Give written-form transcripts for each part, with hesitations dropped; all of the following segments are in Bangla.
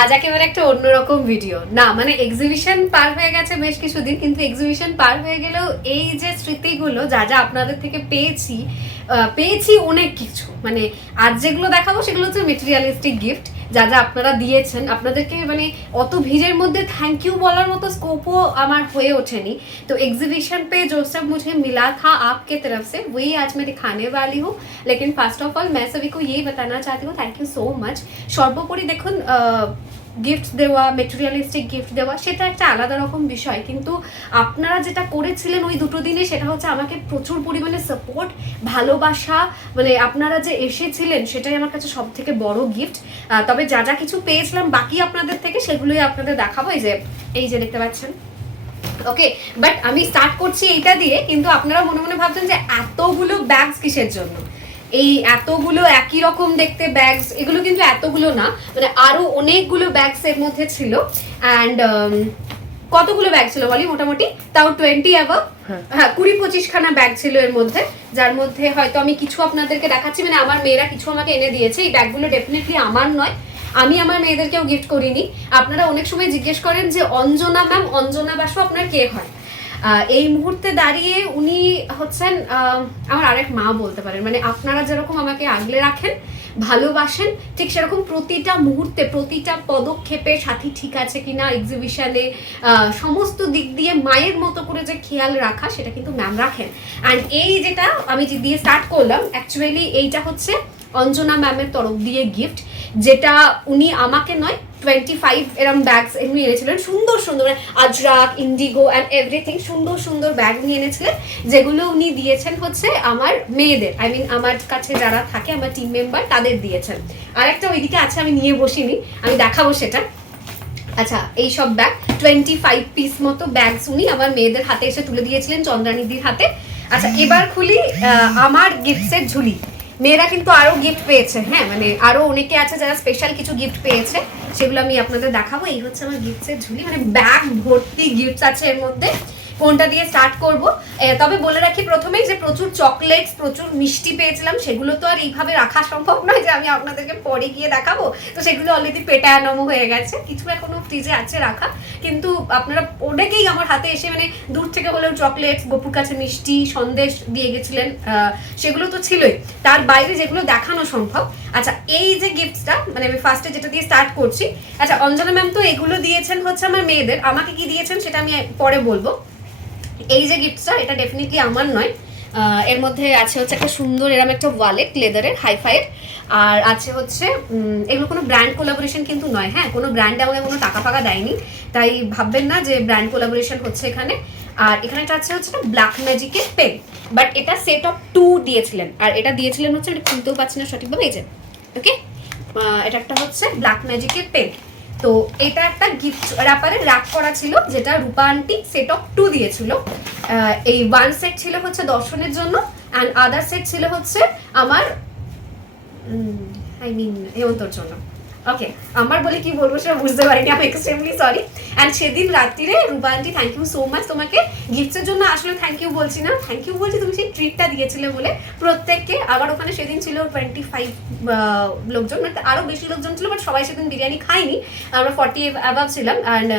আজ একেবারে একটা অন্যরকম ভিডিও না, মানে এক্সিবিশন পার হয়ে গেছে বেশ কিছুদিন, কিন্তু এক্সিবিশন পার হয়ে গেলেও এই যে স্মৃতিগুলো যা যা আপনাদের থেকে পেয়েছি পেয়েছি অনেক কিছু। মানে আজ যেগুলো দেখাবো সেগুলো হচ্ছে মেটেরিয়ালিস্টিক গিফট, যা যা আপনারা দিয়েছেন। আপনাদেরকে মানে অত ভিড়ের মধ্যে থ্যাংক ইউ বলার মতো স্কোপও আমার হয়ে ওঠেনি। तो एग्जीबिशन पे जो सब मुझे मिला था आपके तरफ से वही आज मैं दिखाने वाली हूँ। लेकिन फर्स्ट ऑफ ऑल मैं सभी को यही बताना चाहती हूँ, थैंक यू सो मच। সর্বোপরি দেখুন, গিফট দেওয়া, মেটেরিয়ালিস্টিক গিফট দেওয়া সেটা একটা আলাদা রকম বিষয়, কিন্তু আপনারা যেটা করেছিলেন ওই দুটো দিনে সেটা হচ্ছে আমাকে প্রচুর পরিমাণে সাপোর্ট, ভালোবাসা, মানে আপনারা যে এসেছিলেন সেটাই আমার কাছে সব থেকে বড় গিফট। তবে যা যা কিছু পেয়েছিলাম বাকি আপনাদের থেকে সেগুলোই আপনাদের দেখাবো। এই যে দেখতে পাচ্ছেন, ওকে। বাট আমি স্টার্ট করছি এইটা দিয়ে, কিন্তু আপনারা মনে মনে ভাবছেন যে এতগুলো ব্যাগস কিসের জন্য, এই এতগুলো একই রকম দেখতে ব্যাগস, এগুলো কিন্তু এতগুলো না, মানে আরো অনেকগুলো ব্যাগস এর মধ্যে ছিল। অ্যান্ড কতগুলো ব্যাগ ছিল বলি, মোটামুটি তাও 20 অ্যাভাব, হ্যাঁ 20-25 খানা ব্যাগ ছিল এর মধ্যে, যার মধ্যে হয়তো আমি কিছু আপনাদেরকে দেখাচ্ছি, মানে আমার মেয়েরা কিছু আমাকে এনে দিয়েছে। এই ব্যাগগুলো ডেফিনেটলি আমার নয়, আমি আমার মেয়েদেরকেও গিফট করিনি। আপনারা অনেক সময় জিজ্ঞেস করেন যে অঞ্জনা ম্যাম, অঞ্জনা বাসু আপনার কে হয়? এই মুহূর্তে দাঁড়িয়ে উনি হচ্ছেন আমার আরেক মা বলতে পারেন। মানে আপনারা যেরকম আমাকে আগলে রাখেন, ভালোবাসেন, ঠিক সেরকম প্রতিটা মুহূর্তে, প্রতিটা পদক্ষেপে সাথী ঠিক আছে কিনা, এক্সিবিশনে সমস্ত দিক দিয়ে মায়ের মতো করে যে খেয়াল রাখা, সেটা কিন্তু ম্যাম রাখেন। অ্যান্ড এই যেটা আমি দিয়ে স্টার্ট করলাম, অ্যাকচুয়ালি এইটা হচ্ছে অঞ্জনা ম্যামের তরফ দিয়ে গিফট, যেটা উনি আমাকে নয় 25 এরম ব্যাগস এমনি এনেছিলেন, সুন্দর সুন্দর, মানে আজরাক, ইন্ডিগো অ্যান্ড এভরিথিং, সুন্দর সুন্দর ব্যাগ নিয়ে এনেছিলেন, যেগুলো উনি দিয়েছেন হচ্ছে আমার মেয়েদের, আই মিন আমার কাছে যারা থাকে আমার টিম মেম্বার তাদের দিয়েছেন। আর একটা ওইদিকে আছে, আমি নিয়ে বসিনি, আমি দেখাবো সেটা। আচ্ছা, এই সব ব্যাগ 25 পিস মতো ব্যাগস উনি আমার মেয়েদের হাতে এসে তুলে দিয়েছিলেন, চন্দ্রানিদির হাতে। আচ্ছা, এবার খুলি আমার গিফটসের ঝুলি। মেয়েরা কিন্তু আরো গিফট পেয়েছে, হ্যাঁ, মানে আরো অনেকে আছে যারা স্পেশাল কিছু গিফট পেয়েছে, সেগুলো আমি আপনাদের দেখাবো। এই হচ্ছে আমার গিফটসের ঝুলি, মানে ব্যাগ ভর্তি গিফটস আছে এর মধ্যে। কোনটা দিয়ে স্টার্ট করব? তবে বলে রাখি প্রথমেই যে প্রচুর চকলেটস, প্রচুর মিষ্টি পেয়েছিলাম, সেগুলো তো আর এইভাবে রাখা সম্ভব নয় যে আমি আপনাদেরকে পরে গিয়ে দেখাবো। তো সেগুলো অলরেডি পেটানো হয়ে গেছে, কিছু এখনো ফ্রিজে আছে রাখা, কিন্তু আপনারা অনেকেই আমার হাতে এসে মানে দূর থেকে হলেও চকলেটস, গপুর কাছে মিষ্টি, সন্দেশ দিয়ে গেছিলেন, সেগুলো তো ছিলই, তার বাইরে যেগুলো দেখানো সম্ভব। আচ্ছা, এই যে গিফটসটা, মানে আমি ফার্স্টে যেটা দিয়ে স্টার্ট করছি। আচ্ছা, অঞ্জনা ম্যাম তো এগুলো দিয়েছেন হচ্ছে আমার মেয়েদের, আমাকে কি দিয়েছেন সেটা আমি পরে বলবো। এই যে গিফটসটা, এটা ডেফিনেটলি আমার নয়। এর মধ্যে আছে হচ্ছে একটা সুন্দর এরকম একটা ওয়ালেট, লেদারের, হাইফাইয়ের। আর আছে হচ্ছে এগুলো কোনো ব্র্যান্ড কোলাবোরেশন কিন্তু নয়, হ্যাঁ, কোনো ব্র্যান্ড আমাকে কোনো টাকা ফাকা দেয়নি, তাই ভাববেন না যে ব্র্যান্ড কোলাবোরেশন হচ্ছে এখানে। আর এখানে একটা আছে হচ্ছে ব্ল্যাক ম্যাজিকের পেন, বাট এটা সেট অফ 2 দিয়েছিলেন, আর এটা দিয়েছিলেন হচ্ছে, এটা খুলতেও পাচ্ছি না সঠিকভাবে, এই যে ওকে, এটা একটা হচ্ছে ব্ল্যাক ম্যাজিকের পেন। তো এটা একটা গিফট র্যাপারে র্যাপ করা ছিল, যেটা রূপা আন্টি সেট অফ 2 দিয়েছিল। এই 1 সেট ছিল হচ্ছে দর্শনের জন্য, অ্যান্ড আদার সেট ছিল হচ্ছে আমার হেমন্তর জন্য। ওকে, আমার বলে কি বলবো সেটা বুঝতে পারিনি, আমি এক্সট্রিমলি সরি। অ্যান্ড সেদিন রাত্রিরে Rupa aunty, thank you so much তোমাকে। গিফটের জন্য আসলে থ্যাংক ইউ বলছি না, থ্যাংক ইউ বলছি তুমি সেই ট্রিটটা দিয়েছিলে বলে প্রত্যেককে। আবার ওখানে সেদিন ছিল 25 লোকজন, মানে আরও বেশি লোকজন ছিল, বাট সবাই সেদিন বিরিয়ানি খাইনি, আমরা 40 অ্যাবাভ ছিলাম। অ্যান্ড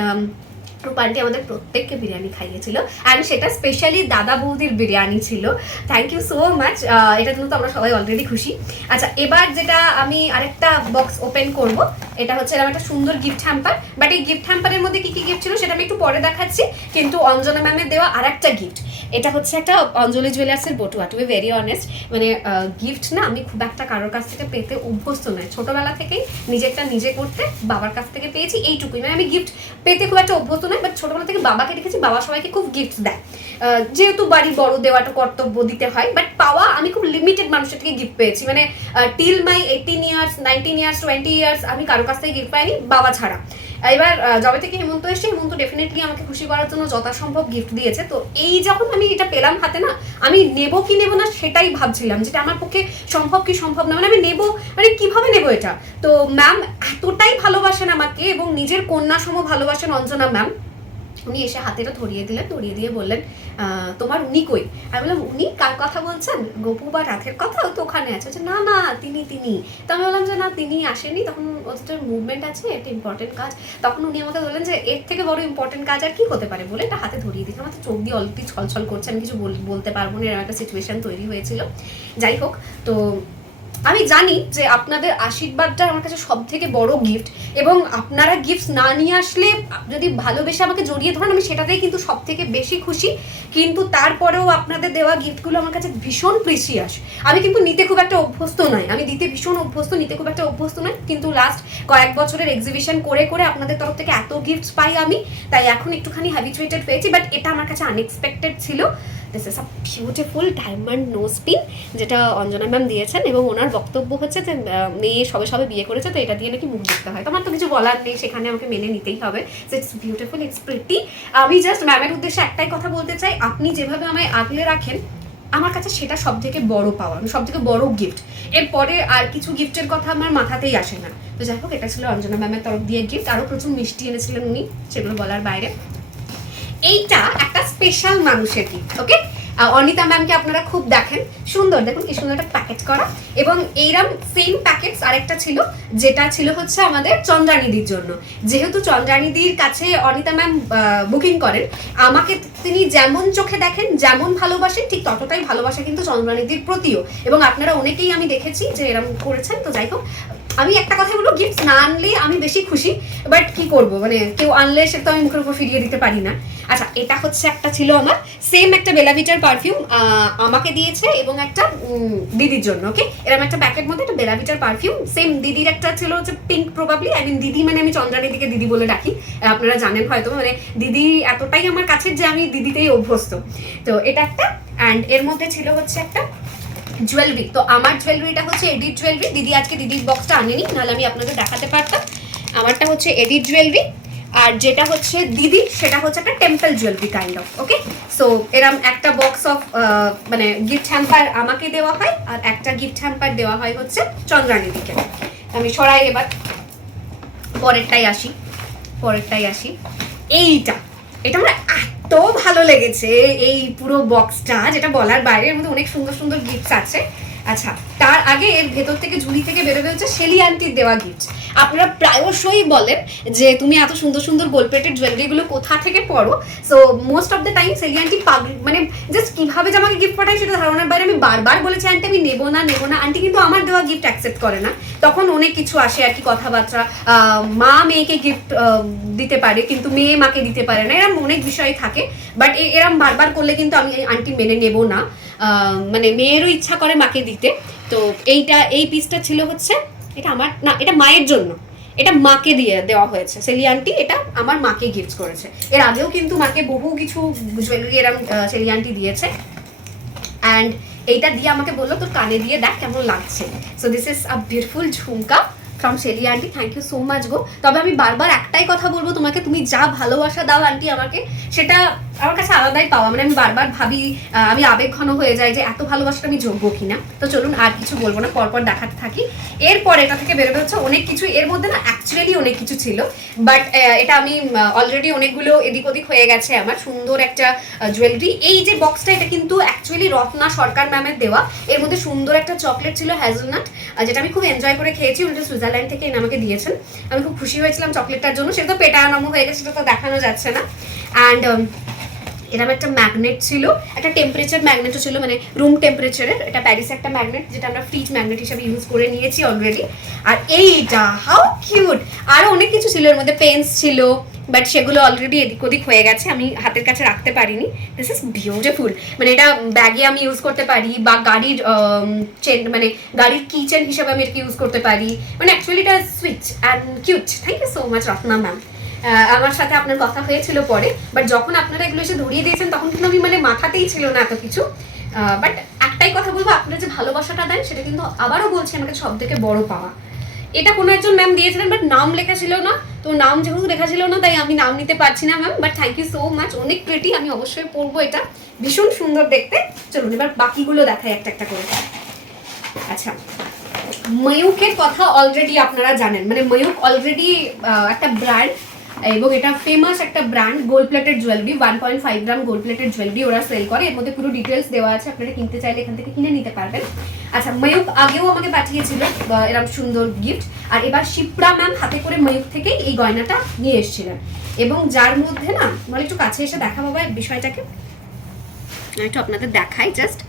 রূপা আন্টি আমাদের প্রত্যেককে বিরিয়ানি খাইয়েছিল, অ্যান্ড সেটা স্পেশালি দাদা বৌদির বিরিয়ানি ছিল। থ্যাংক ইউ সো মাচ, এটার জন্য তো আমরা সবাই অলরেডি খুশি। আচ্ছা, এবার যেটা আমি আরেকটা বক্স ওপেন করব, এটা হচ্ছে এরকম একটা সুন্দর গিফট হ্যাম্পার, বাট এই গিফট হ্যাম্পারের মধ্যে কি কি গিফট ছিল সেটা আমি একটু পরে দেখাচ্ছি। কিন্তু অঞ্জনা ম্যামের দেওয়া আরেকটা গিফট, এটা হচ্ছে একটা অঞ্জলি জুয়েলার্সের বটুয়া। টু বি ভেরি অনেস্ট, মানে গিফট না আমি খুব একটা কারোর কাছ থেকে পেতে অভ্যস্ত নয়, ছোটবেলা থেকেই নিজেরটা নিজে করতে বাবার কাছ থেকে পেয়েছি, এইটুকুই। মানে আমি গিফট পেতে খুব একটা অভ্যস্ত নয়, বাট ছোটবেলা থেকে বাবাকে দেখেছি, বাবা সবাইকে খুব গিফট দেয়, যেহেতু বাড়ি বড়, দেওয়াটা কর্তব্য, দিতে হয়। বাট পাওয়া আমি খুব লিমিটেড মানুষের থেকে গিফট পেয়েছি, মানে till my 18 years, 19 years, 20 years আমি কারোর কাছ থেকে গিফট পাইনি বাবা ছাড়া। এবার যবে থেকে হেমন্ত এসছে, হেমন্ত ডেফিনেটলি আমাকে খুশি করার জন্য যথাসম্ভব গিফট দিয়েছে। তো এই যখন আমি এটা পেলাম হাতে না, আমি নেবো কি নেবো না সেটাই ভাবছিলাম, যেটা আমার পক্ষে সম্ভব কি সম্ভব না, মানে আমি নেবো, মানে কিভাবে নেবো এটা। তো ম্যাম এতটাই ভালোবাসেন আমাকে, এবং নিজের কন্যা সম ভালোবাসেন অঞ্জনা ম্যাম, উনি এসে হাতেটা ধরিয়ে দিলেন, ধরিয়ে দিয়ে বললেন তোমার উনি কই? আমি বললাম উনি কার কথা বলছেন, গপু বা রাধের কথা? তো ওখানে আছে। না না তিনি তিনি। তো আমি বললাম যে না তিনি আসেনি, তখন ওদের মুভমেন্ট আছে, একটা ইম্পর্টেন্ট কাজ। তখন উনি আমাকে বললেন যে এর থেকে বড় ইম্পর্টেন্ট কাজ আর কি হতে পারে, বলে এটা হাতে ধরিয়ে দিয়েছে। আমার তো চোখ দিয়ে অলরেডি ছলছল করছে, আমি কিছু বলতে পারবো না, এরকম একটা সিচুয়েশন তৈরি হয়েছিল। যাই হোক, তো আমি জানি যে আপনাদের আশীর্বাদটা আমার কাছে সব থেকে বড় গিফট, এবং আপনারা গিফট না নিয়ে আসলে, যদি ভালোবেসে আমাকে জড়িয়ে ধরেন, আমি সেটাতেই কিন্তু সব থেকে বেশি খুশি। কিন্তু তারপরেও আপনাদের দেওয়া গিফটগুলো আমার কাছে ভীষণ প্রিসিয়াস। আমি কিন্তু নিতে খুব একটা অভ্যস্ত নয়, আমি দিতে ভীষণ অভ্যস্ত, নিতে খুব একটা অভ্যস্ত নয়। কিন্তু লাস্ট কয়েক বছরের এক্সিবিশন করে করে আপনাদের তরফ থেকে এত গিফটস পাই আমি, তাই এখন একটুখানি হ্যাবিচুয়েটেড হয়েছি। বাট এটা আমার কাছে আনএক্সপেক্টেড ছিল। This is a beautiful diamond nose pin, যেটা অঞ্জনা ম্যাম দিয়েছেন, এবং ওনার বক্তব্য হচ্ছে যে মেয়ে সবে সবে বিয়ে করেছে, তো এটা দিয়ে নাকি মুখ দেখতে হয়। তো আমার তো কিছু বলার নেই, সেখানে আমাকে মেনে নিতেই হবে। It's beautiful, it's pretty. আমি জাস্ট ম্যামের উদ্দেশ্যে একটাই কথা বলতে চাই, আপনি যেভাবে আমায় আগলে রাখেন, আমার কাছে সেটা সব থেকে বড় পাওয়া, সব থেকে বড় গিফট। এরপরে আর কিছু গিফটের কথা আমার মাথাতেই আসে না। তো যাই হোক, এটা ছিল অঞ্জনা ম্যামের তরফ দিয়ে গিফট। আরও প্রচুর মিষ্টি এনেছিলেন উনি, সেগুলো বলার বাইরে। এইটা একটা স্পেশাল মানুষের গিফট, ওকে? অনিতা ম্যামকে আপনারা খুব দেখেন, সুন্দর, দেখুন কি সুন্দর একটা প্যাকেট করা। এবং এইরকম সেম প্যাকেটস আরেকটা ছিল, যেটা ছিল হচ্ছে আমাদের চন্দ্রানিদির জন্য। যেহেতু চন্দ্রানিদির কাছে অনিতা ম্যাম বুকিং করেন, আমাকে তিনি যেমন চোখে দেখেন, যেমন ভালোবাসেন, ঠিক ততটাই ভালোবাসা কিন্তু চন্দ্রানিদির প্রতিও। এবং আপনারা অনেকেই আমি দেখেছি যে এরকম করেছেন। তো যাই হোক, আমি একটা কথা বলবো, গিফট না আনলে আমি বেশি খুশি, বাট কি করব, মানে কেউ আনলে সেটা তো আমি মুখের উপর ফিরিয়ে দিতে পারি না। আচ্ছা, এটা হচ্ছে একটা ছিল আমার সেম একটা বেলাভিটার পারফিউম আমাকে দিয়েছে, এবং একটা দিদির জন্য, ওকে? এরকম একটা প্যাকেট মধ্যে একটা বেলাভিটার পারফিউম, সেম দিদির একটা ছিল হচ্ছে পিঙ্ক প্রবাবলি, আই মিন দিদি মানে আমি চন্দ্রানিদিকে দিদি বলে ডাকি, আপনারা জানেন হয়তো, মানে দিদি এতটাই আমার কাছে যে আমি দিদিতেই অভ্যস্ত। তো এটা একটা, অ্যান্ড এর মধ্যে ছিল হচ্ছে একটা জুয়েলারি। তো আমার জুয়েলারিটা হচ্ছে এডিট জুয়েলারি, দিদি আজকে দিদির বক্সটা আনেনি, নাহলে আমি আপনাদের দেখাতে পারতাম। আমারটা হচ্ছে এডিট জুয়েলারি, আর যেটা হচ্ছে দিদি সেটা হচ্ছে একটা temple jewellery kind of, okay? So এরম একটা বক্স অফ মানে গিফট হ্যাম্পার আমাকে দেওয়া হয়, আর একটা গিফট হ্যাম্পার দেওয়া হয় হচ্ছে চন্দ্রানিদিকে। আমি সরাই এবার পরেরটাই আসি। এইটা, এটা আমার এত ভালো লেগেছে, এই পুরো বক্সটা, যেটা বলার বাইরে। এর মধ্যে অনেক সুন্দর সুন্দর গিফটস আছে। আচ্ছা, তার আগে এর ভেতর থেকে ঝুলি থেকে বেরোবে হচ্ছে শেলি আন্টির দেওয়া গিফট। আপনারা প্রায়শই বলেন যে তুমি এত সুন্দর সুন্দর গোল্ড প্লেটেড জুয়েলারিগুলো কোথা থেকে পড়ো। So most of the time Shelly aunty মানে জাস্ট কিভাবে যে আমাকে গিফট পাঠায় সেটা ধারণার বাইরে। আমি বারবার বলেছি আন্টি আমি নেবো না। আন্টি কিন্তু আমার দেওয়া গিফট অ্যাকসেপ্ট করে না। তখন অনেক কিছু আসে আর কি, কথাবার্তা। মা মেয়েকে গিফট দিতে পারে, কিন্তু মেয়ে মাকে দিতে পারে না, এরকম অনেক বিষয় থাকে। বাট এরম বারবার করলে কিন্তু আমি আন্টি মেনে নেবো না। মানে মেয়েরও ইচ্ছা করে মাকে দিতে। তো এই পিসটা ছিল হচ্ছে, এটা আমার না, এটা মায়ের জন্য, এটা মাকে দেওয়া হয়েছে। সেলি আন্টি এটা আমার মাকে গিফট করেছে। এর আগেও কিন্তু মাকে বহু কিছু জুয়েলারি এরম সেলি আন্টি দিয়েছে। অ্যান্ড এইটা দিয়ে আমাকে বললো তোর কানে দিয়ে দেখ কেমন লাগছে। So this is a beautiful jhumka from Shelly aunty, thank you so much গো। তবে আমি বারবার একটাই কথা বলবো তোমাকে, তুমি যা ভালোবাসা দাও আন্টি আমাকে, সেটা আমার কাছে আলাদাই পাওয়া। মানে আমি বারবার ভাবি, আমি আবেগঘন হয়ে যাই যে এত ভালোবাসাটা আমি যোগ্য কিনা। তো চলুন আর কিছু বলবো না, পরপর দেখাতে থাকি। এরপর এটা থেকে বেরোবে হচ্ছে অনেক কিছু। এর মধ্যে না অ্যাকচুয়ালি অনেক কিছু ছিল, বাট এটা আমি অলরেডি অনেকগুলো এদিক ওদিক হয়ে গেছে আমার। সুন্দর একটা জুয়েলারি। এই যে বক্সটা, এটা কিন্তু অ্যাকচুয়ালি রত্না সরকার ম্যামের দেওয়া। এর মধ্যে সুন্দর একটা চকলেট ছিল হ্যাজেলনাট, যেটা আমি খুব এনজয় করে খেয়েছি। উনি সুইজারল্যান্ড থেকে এনে আমাকে দিয়েছেন। আমি খুব খুশি হয়েছিলাম চকলেটটার জন্য। সেটা তো পেটানো হয়ে গেছে, সেটা তো দেখানো যাচ্ছে না। অ্যান্ড এরকম একটা ম্যাগনেট ছিল, একটা টেম্পারেচার ম্যাগনেটও ছিল, মানে রুম টেম্পারেচারের। এটা প্যারিসে একটা ম্যাগনেট, যেটা আমরা ফ্রিজ ম্যাগনেট হিসেবে ইউজ করে নিয়েছি অলরেডি। আর এইটা হাউ কিউট। আরও অনেক কিছু ছিল এর মধ্যে, পেন্স ছিল, বাট সেগুলো অলরেডি এদিক ওদিক হয়ে গেছে, আমি হাতের কাছে রাখতে পারিনি। This is beautiful. মানে এটা ব্যাগে আমি ইউজ করতে পারি, বা গাড়ির চেন, মানে গাড়ির কিচেন হিসেবে আমি এটাকে ইউজ করতে পারি। মানে অ্যাকচুয়ালি এটা sweet and cute. Thank you so much Ratna ma'am. আমার সাথে আপনার কথা হয়েছিল পরে, বাট যখন আপনারা এগুলো এসে ধরিয়ে দিয়েছেন তখন কিন্তু আমি মানে মাথাতেই ছিল না এত কিছু। বাট একটাই কথা বলবো, আপনারা যে ভালোবাসাটা দেন সেটা কিন্তু আবারও বলছি আমাকে সব থেকে বড় পাওয়া। এটা কোনো একজন ম্যাম দিয়েছিলেন, বাট নাম লেখা ছিল না। তো নাম যেহেতু লেখা ছিল না, তাই আমি নাম নিতে পারছি না ma'am. But thank you so much, অনেক প্রিটি। আমি অবশ্যই পরবো, এটা ভীষণ সুন্দর দেখতে। চলুন এবার বাকিগুলো দেখাই একটা একটা করে। আচ্ছা, ময়ূকের কথা অলরেডি আপনারা জানেন। মানে ময়ূক অলরেডি একটা ব্র্যান্ড, এবং এটা ফেমাস একটা ব্র্যান্ড, গোল্ড প্লেটেড জুয়েলারি, 1.5 গ্রাম গোল্ড প্লেটেড জুয়েলারি ওরা সেল করে। এর মধ্যে পুরো ডিটেলস দেওয়া আছে, আপনারা কিনতে চাইলে এখান থেকে কিনে নিতে পারবেন। আচ্ছা, ময়ূক আগেও আমাকে পাঠিয়েছিল এরকম সুন্দর গিফট, আর এবার শিপ্রা ম্যাম হাতে করে ময়ূক থেকে এই গয়নাটা নিয়ে এসেছিলেন, এবং যার মধ্যে না মানে একটু কাছে এসে দেখা বাবা বিষয়টাকে একটু আপনাদের দেখাই। Just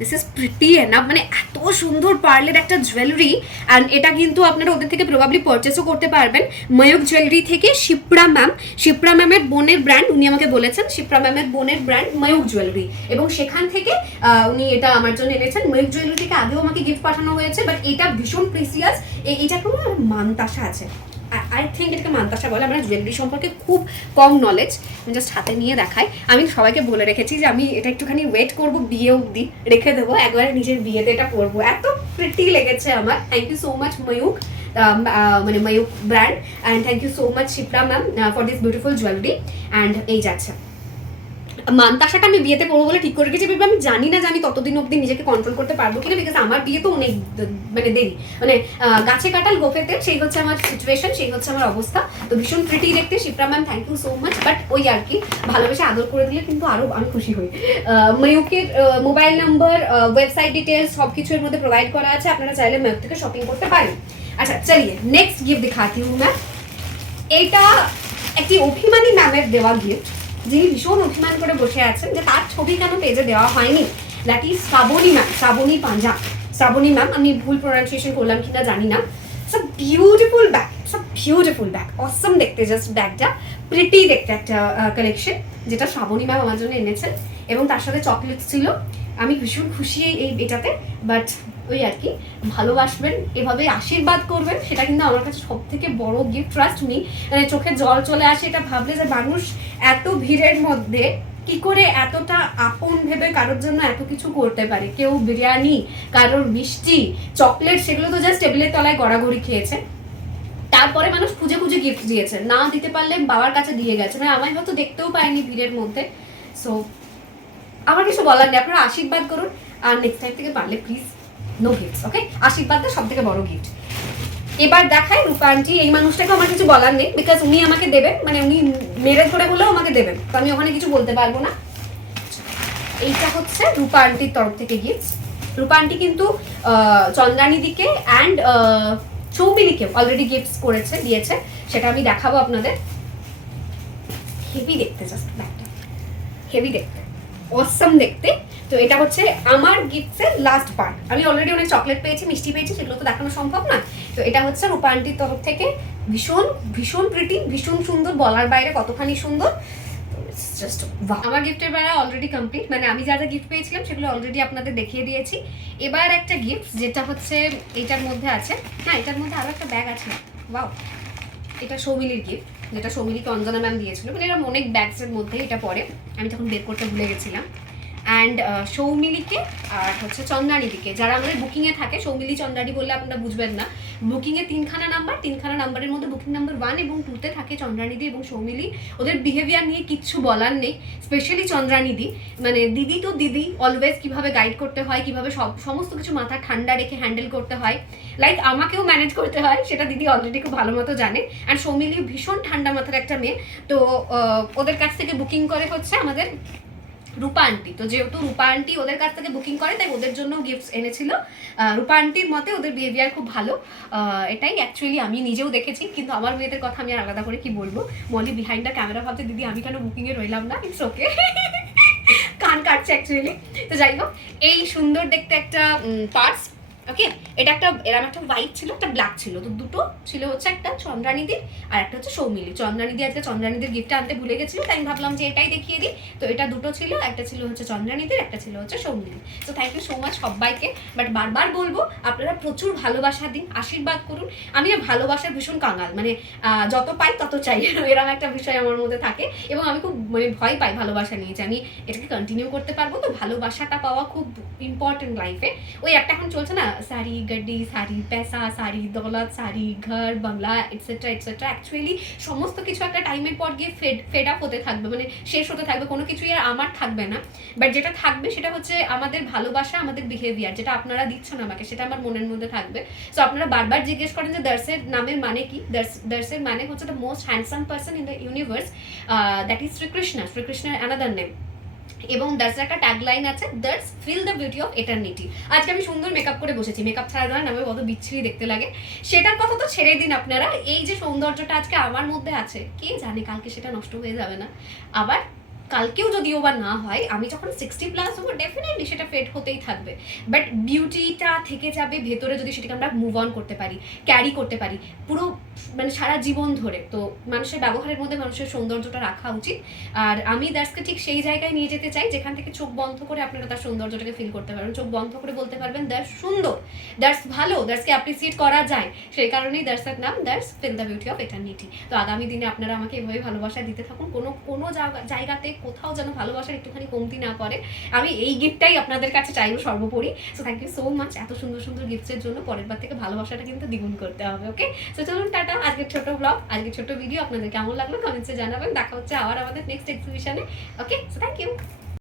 this is pretty enough, মানে এত সুন্দর পার্লের একটা জুয়েলারি। অ্যান্ড এটা কিন্তু আপনারা ওদের থেকে প্রবাবলি পারচেসও করতে পারবেন, ময়ূক জুয়েলারি থেকে। শিপ্রা ম্যামের বোনের ব্র্যান্ড, উনি আমাকে বলেছেন শিপ্রা ম্যামের বোনের ব্র্যান্ড ময়ূক জুয়েলারি, এবং সেখান থেকে উনি এটা আমার জন্য এনেছেন। ময়ূক জুয়েলারি থেকে আগেও আমাকে গিফট পাঠানো হয়েছে, বাট এটা ভীষণ প্রিসিয়াস। এটা কোনো মানতাসা আছে, আই থিঙ্ক এটাকে মানতাসা বলে। আমরা জুয়েলারি সম্পর্কে খুব কম নলেজ, আমি জাস্ট হাতে নিয়ে দেখাই। আমি সবাইকে বলে রেখেছি যে আমি এটা একটুখানি ওয়েট করবো, বিয়ে অবধি রেখে দেবো, একবারে নিজের বিয়েতে এটা পরবো। এত প্রিটি লেগেছে আমার। Thank you so much Mayuk, মানে Mayuk brand, and thank you so much Shipra ma'am for this beautiful jewellery. And এই যাচ্ছে মানতাসাটা আমি বিয়েতে পড়বো বলে ঠিক করে রেখেছি, ভেবে আমি জানি না যে আমি ততদিন অবধি নিজেকে কন্ট্রোল করতে পারবো কিনা, বিকজ আমার বিয়ে তো অনেক মানে দেরি, মানে গাছে কাটাল গোফেতে, সেই হচ্ছে আমার সিচুয়েশন, সেই হচ্ছে আমার অবস্থা। তো ভীষণ প্রিটি দেখতে Shipra ma'am, thank you so much. But ওই আর কি, ভালোবেসে আদর করে দিলে কিন্তু আরও আমি খুশি হই। ময়ূকের মোবাইল নাম্বার, ওয়েবসাইট ডিটেলস সব কিছু এর মধ্যে প্রোভাইড করা আছে, আপনারা চাইলে ময়ূক থেকে শপিং করতে পারেন। আচ্ছা চলিয়ে নেক্সট গিফট দেখাতি হুম ম্যাম। এইটা একটি অভিমানী ম্যামের দেওয়া গিফট, যিনি ভীষণ অভিমান করে বসে আছেন যে তার ছবি কেন পেজে দেওয়া হয়নি। That is Shrabani ma'am, Shrabani Panja, Shrabani ma'am. আমি ভুল প্রোনাউন্সিয়েশন করলাম কিনা জানি না। It's a beautiful bag, it's a beautiful bag, awesome দেখতে, জাস্ট ব্যাগটা প্রিটি দেখতে একটা কালেকশন, যেটা শ্রাবণী ম্যাম আমার জন্য এনেছেন, এবং তার সাথে চকলেট ছিল। আমি ভীষণ খুশি এটাতে। বাট ওই আর কি, ভালোবাসবেন, এভাবে আশীর্বাদ করবেন, সেটা কিন্তু আমার কাছে সব থেকে বড় গিফট। ট্রাস্ট মি, মানে চোখে জল চলে আসে এটা ভাবলে যে মানুষ এত ভিড়ের মধ্যে কি করে এতটা আপন ভেবে কারোর জন্য এত কিছু করতে পারে। কেউ বিরিয়ানি, কারোর মিষ্টি, চকলেট, সেগুলো তো জাস্ট টেবিলের তলায় গড়াগড়ি খেয়েছে, তারপরে মানুষ খুঁজে খুঁজে গিফট দিয়েছে, না দিতে পারলে বাবার কাছে দিয়ে গেছে, মানে আমায় হয়তো দেখতেও পায়নি ভিড়ের মধ্যে। সো আমার কিছু বলার নেই, আপনারা আশীর্বাদ করুন, আর নেক্সট টাইম থেকে পারলে প্লিজ নো গিফটস, ওকে? আশীর্বাদটা সব থেকে বড় গিফট। এবার দেখায় রূপা আন্টি। এই মানুষটাকে আমার কিছু বলার নেই, বিকজ উনি আমাকে দেবেন, মানে উনি মেরে ধরে হলেও আমাকে দেবেন, তো আমি ওখানে কিছু বলতে পারবো না। এইটা হচ্ছে রূপা আন্টির তরফ থেকে গিফট। রূপা আন্টি কিন্তু চন্দ্রানীদিকে অ্যান্ড সৌমিলিকে অলরেডি গিফটস করেছে, দিয়েছে, সেটা আমি দেখাবো আপনাদের। হেভি দেখতে, জাস্ট ব্যাগটা হেভি দেখতে, অসম দেখতে। তো এটা হচ্ছে আমার গিফটসের লাস্ট পার্ট। আমি অলরেডি অনেক চকলেট পেয়েছি, মিষ্টি পেয়েছি, সেগুলো তো দেখানো সম্ভব না। তো এটা হচ্ছে রূপা আন্টির তরফ থেকে, ভীষণ ভীষণ প্রিটি, ভীষণ সুন্দর, বলার বাইরে কতখানি সুন্দর। জাস্ট আমার গিফটের বেলা অলরেডি কমপ্লিট, মানে আমি যা যা গিফট পেয়েছিলাম সেগুলো অলরেডি আপনাদের দেখিয়ে দিয়েছি। এবার একটা গিফট যেটা হচ্ছে এটার মধ্যে আছে, হ্যাঁ এটার মধ্যে আরও একটা ব্যাগ আছে, ওয়াও। এটা সৌমিলির গিফট, যেটা সৌমিলিকে অঞ্জনা ম্যাম দিয়েছিল, মানে এরকম অনেক ব্যাগসের মধ্যে এটা পড়ে, আমি তখন বের করতে ভুলে গেছিলাম। অ্যান্ড সৌমিলিকে আর হচ্ছে চন্দ্রানীদিকে, যারা আমাদের বুকিংয়ে থাকে, সৌমিলি চন্দ্রানী বললে আপনারা বুঝবেন না, বুকিংয়ে তিনখানা নাম্বারের মধ্যে বুকিং নাম্বার 1 এবং 2তে থাকে চন্দ্রানীদি এবং সৌমিলি। ওদের বিহেভিয়ার নিয়ে কিচ্ছু বলার নেই, স্পেশালি চন্দ্রানীদি, মানে দিদি তো দিদি, অলওয়েজ কীভাবে গাইড করতে হয়, কীভাবে সমস্ত কিছু মাথা ঠান্ডা রেখে হ্যান্ডেল করতে হয়, লাইক আমাকেও ম্যানেজ করতে হয়, সেটা দিদি অলরেডি খুব ভালো মতো জানে। অ্যান্ড সৌমিলি ভীষণ ঠান্ডা মাথার একটা মেয়ে। তো ওদের কাছ থেকে বুকিং করে হচ্ছে আমাদের রূপা আন্টি। তো যেহেতু রূপা আন্টি ওদের কাছ থেকে বুকিং করে, তাই ওদের জন্য গিফটস এনেছিল। রূপা আন্টির মতে ওদের বিহেভিয়ার খুব ভালো, এটাই অ্যাকচুয়ালি আমি নিজেও দেখেছি, কিন্তু আমার মেয়েদের কথা আমি আর আলাদা করে কি বলবো। মলি বিহাইন্ড দ্য ক্যামেরা ভাবছে দিদি আমি কেন বুকিংয়ে রইলাম না, ইটস ওকে, কান কাটছে অ্যাকচুয়ালি। তো যাই হোক, এই সুন্দর দেখতে একটা পার্স, ওকে। এটা একটা এরকম একটা হোয়াইট ছিল, একটা ব্ল্যাক ছিল, তো দুটো ছিল, হচ্ছে একটা চন্দ্রানীদির আর একটা হচ্ছে সৌমিলি। চন্দ্রানীদি আজকে চন্দ্রানীদির গিফটটা আনতে ভুলে গেছিল, তাই আমি ভাবলাম যে এটাই দেখিয়ে দিই। তো এটা দুটো ছিল, একটা ছিল হচ্ছে চন্দ্রানীদির, একটা ছিল হচ্ছে সৌমিলি। তো থ্যাংক ইউ সো মাচ সবাইকে। বাট বারবার বলবো, আপনারা প্রচুর ভালোবাসা দিন, আশীর্বাদ করুন। আমি না ভালোবাসার ভীষণ কাঙাল, মানে যত পাই তত চাই, এরকম একটা বিষয় আমার মধ্যে থাকে, এবং আমি খুব মানে ভয় পাই ভালোবাসা নিয়ে, যে আমি এটাকে কন্টিনিউ করতে পারবো। তো ভালোবাসাটা পাওয়া খুব ইম্পর্টেন্ট লাইফে। ওই একটা এখন চলছে না सारी गड्डी, सारी पैसा, सारी दौलत, सारी घर বাংলা এটসেট্রা এটসেট্রা, অ্যাকচুয়ালি সমস্ত কিছু একটা টাইমের পর গিয়ে ফেড আপ হতে থাকবে, মানে শেষ হতে থাকবে, কোনো কিছুই আর আমার থাকবে না। বাট যেটা থাকবে সেটা হচ্ছে আমাদের ভালোবাসা, আমাদের বিহেভিয়ার, যেটা আপনারা দিচ্ছেন আমাকে, সেটা আমার মনের মধ্যে থাকবে। সো আপনারা বারবার জিজ্ঞেস করেন যে দর্শের নামের মানে কি। দর্শের মানে হচ্ছে the most handsome person in the universe, that is Shrikrishna, শ্রীকৃষ্ণের অ্যানাদার নেম। এবং দার্সের একটা ট্যাগলাইন আছে, Dars feel the beauty of eternity. আজকে আমি সুন্দর মেকআপ করে বসেছি, মেকআপ ছাড়া জানেন আমার কত বিচ্ছিরি দেখতে লাগে। সেটার কথা তো ছেড়ে দিন আপনারা, এই যে সৌন্দর্যটা আজকে আমার মধ্যে আছে, কে জানে কালকে সেটা নষ্ট হয়ে যাবে না। আবার কালকেও যদিও বা না হয়, আমি যখন 60+ হবো ডেফিনেটলি সেটা ফেড হতেই থাকবে, বাট বিউটিটা থেকে যাবে ভেতরে, যদি সেটাকে আমরা মুভ অন করতে পারি, ক্যারি করতে পারি পুরো মানে সারা জীবন ধরে। তো মানুষের ব্যবহারের মধ্যে মানুষের সৌন্দর্যটা রাখা উচিত। আর আমি দার্সকে ঠিক সেই জায়গায় নিয়ে যেতে চাই যেখান থেকে চোখ বন্ধ করে আপনারা তার সৌন্দর্যটাকে ফিল করতে পারবেন, চোখ বন্ধ করে বলতে পারবেন দার্স সুন্দর, দার্স ভালো, দার্সকে অ্যাপ্রিসিয়েট করা যায়। সেই কারণেই দার্সের নাম Dars feel the beauty of eternity. তো আগামী দিনে আপনারা আমাকে এভাবে ভালোবাসা দিতে থাকুন, কোনো জায়গাতে কোথাও যেন ভালোবাসার একটুখানি কমতি না পড়ে। আমি এই গিফটটাই আপনাদের কাছে চাইবো সর্বোপরি। So thank you so much এত সুন্দর সুন্দর গিফটের জন্য। পরের বার থেকে ভালোবাসাটা কিন্তু দ্বিগুণ করতে হবে। ওকে, সো চলুন টাটা। আজকের ছোট ব্লগ, আজকের ছোট ভিডিও আপনাদের কেমন লাগলো কমেন্টসে জানাবেন। দেখা হচ্ছে আবার আমাদের নেক্সট এক্সিবিশনে। Okay, so thank you.